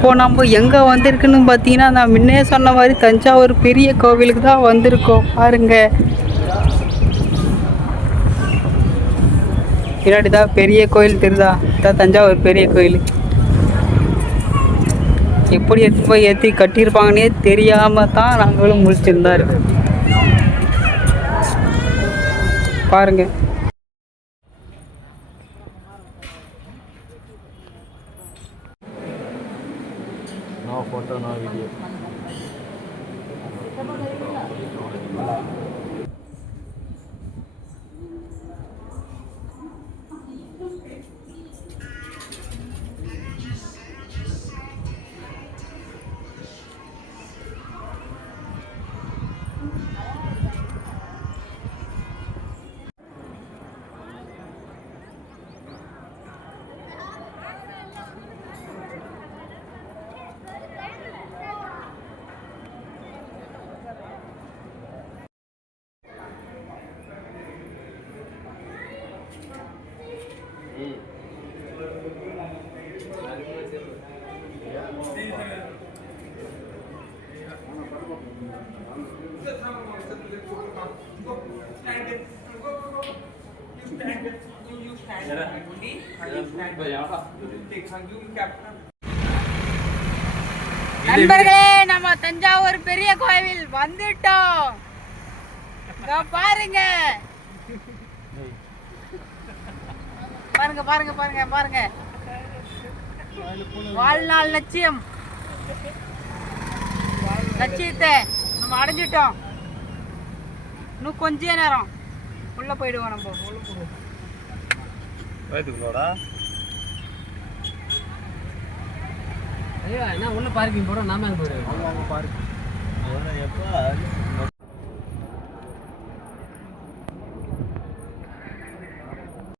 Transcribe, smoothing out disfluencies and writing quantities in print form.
இப்போ நம்ம எங்கே வந்திருக்குன்னு பார்த்தீங்கன்னா, நான் முன்னே சொன்ன மாதிரி தஞ்சாவூர் பெரிய கோவிலுக்கு தான் வந்திருக்கோம். பாருங்க, பின்னாடி தான் பெரிய கோயில் தெரியுதா? இதான் தஞ்சாவூர் பெரிய கோயில். எப்படி எடுத்து போய் ஏற்றி கட்டியிருப்பாங்கன்னே தெரியாமல் தான் நாங்களும் முழிச்சிருந்தாரு. பாருங்க, फोटो ना वीडियो நண்பர்களே, நம்ம தஞ்சாவூர் பெரிய கோவில் வந்துட்டோம். பாருங்க பாருங்க பாருங்க பாருங்க பாருங்க, வாழ்நாள் லட்சியத்தை நம்ம அடைஞ்சிட்டோம். இன்னும் கொஞ்ச நேரம் உள்ள போயிடுவோம். நம்ம உள்ள போடுவோம். ஐயோ, என்ன உள்ள பார்க்கிங் போறோம். நாம அங்க போறோம். பார்க்கிங் எப்போ